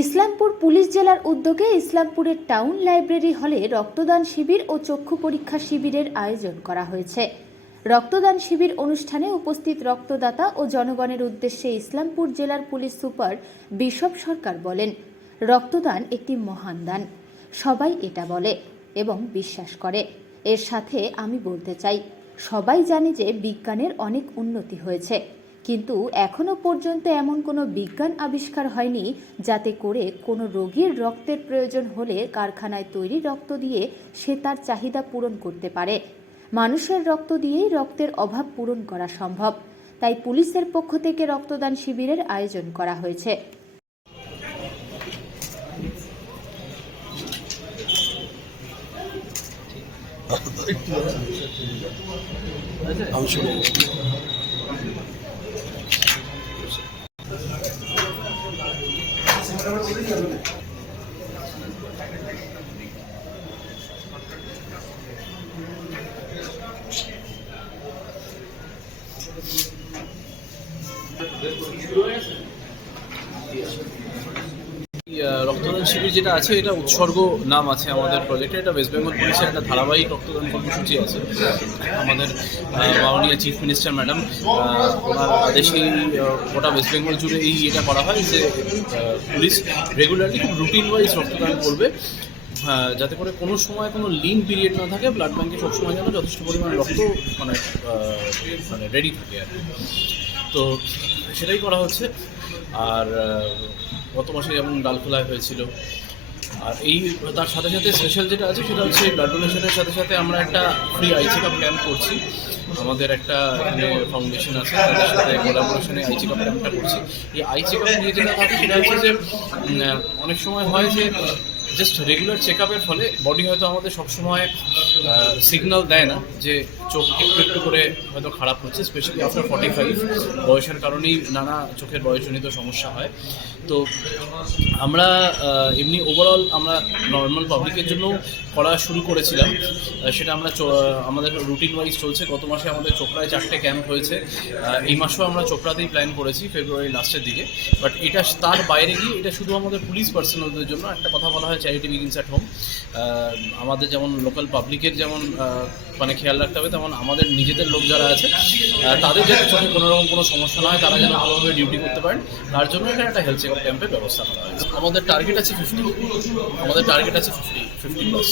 Islampur police জেলার উদ্যোগে ইসলামপুরের town library হলে রক্তদান শিবির ও চক্ষু পরীক্ষা শিবিরের আয়োজন করা হয়েছে। রক্তদান শিবির অনুষ্ঠানে উপস্থিত রক্তদাতা ও জনগণের উদ্দেশ্যে ইসলামপুর জেলার পুলিশ সুপার বিশপ সরকার বলেন, রক্তদান একটি মহান দান, সবাই এটা বলে এবং বিশ্বাস করে। এর সাথে আমি বলতে চাই, সবাই জানে যে বিজ্ঞানের অনেক উন্নতি হয়েছে, কিন্তু এখনো পর্যন্ত এমন কোনো বিজ্ঞান আবিষ্কার হয়নি যাতে করে কোনো রোগীর রক্তের প্রয়োজন হলে কারখানায় তৈরি রক্ত দিয়ে সে তার চাহিদা পূরণ করতে পারে। মানুষের রক্ত দিয়েই রক্তের অভাব পূরণ করা সম্ভব। তাই পুলিশের পক্ষ থেকে রক্তদান শিবিরের আয়োজন করা হয়েছে। রক্তদান শিবির যেটা আছে, এটা উৎসর্গ নাম আছে আমাদের প্রজেক্টে। এটা ওয়েস্ট বেঙ্গল পুলিশের একটা ধারাবাহিক রক্তদান কর্মসূচি আছে। আমাদের মাননীয় চিফ মিনিস্টার ম্যাডাম ওনার আদেশেই গোটা ওয়েস্ট বেঙ্গল জুড়ে এটা করা হয় যে পুলিশ রেগুলারলি খুব রুটিন ওয়াইজ রক্তদান করবে, যাতে করে কোনো সময় কোনো লিন পিরিয়ড না থাকে। ব্লাড ব্যাঙ্কে সবসময় যেন যথেষ্ট পরিমাণে রক্ত মানে রেডি থাকে আর কি। তো সেটাই করা হচ্ছে। আর গত মাসে যেমন ডালখোলায় হয়েছিল, আর তার সাথে সাথে স্পেশাল যেটা আছে সেটা হচ্ছে ব্লাড ডোনেশনের সাথে সাথে আমরা একটা free eye check up camp করছি। আমাদের একটা এখানে ফাউন্ডেশন আছে, তাদের সাথে কোলাবোরেশনে আই চেক আপ ক্যাম্পটা করছি। এই আই চেক আপ নিয়ে যেটা থাকে সেটা হচ্ছে যে অনেক সময় হয় যে জাস্ট রেগুলার চেক আপের ফলে বডি হয়তো আমাদের সবসময় সিগন্যাল দেয় না যে চোখ একটু একটু করে হয়তো খারাপ হচ্ছে, স্পেশালি আফটার 45 বয়সের কারণেই নানা চোখের বয়সজনিত সমস্যা হয়। তো আমরা এমনি ওভারঅল আমরা নর্মাল পাবলিকের জন্য করা শুরু করেছিলাম, সেটা আমরা আমাদের রুটিন ওয়াইজ চলছে। গত মাসে আমাদের চোপড়ায় 4টে ক্যাম্প হয়েছে, এই মাসেও আমরা চোপড়াতেই প্ল্যান করেছি ফেব্রুয়ারি লাস্টের দিকে। বাট এটা তার বাইরে গিয়ে এটা শুধু আমাদের পুলিশ পার্সোনালদের জন্য। একটা কথা বলা হয় চ্যারিটি বিগিনস অ্যাট হোম। আমাদের যেমন লোকাল পাবলিকের যেমন মানে খেয়াল রাখতে হবে, তেমন আমাদের নিজেদের লোক যারা আছে তাদের যাতে চোখে কোনোরকম কোনো সমস্যা না হয়, তারা যেন ভালোভাবে ডিউটি করতে পারেন, তার জন্য এখানে একটা হেলথ চেকআপ ক্যাম্পের ব্যবস্থা করা হয়েছে। আমাদের টার্গেট আছে 50, আমাদের টার্গেট আছে 50+।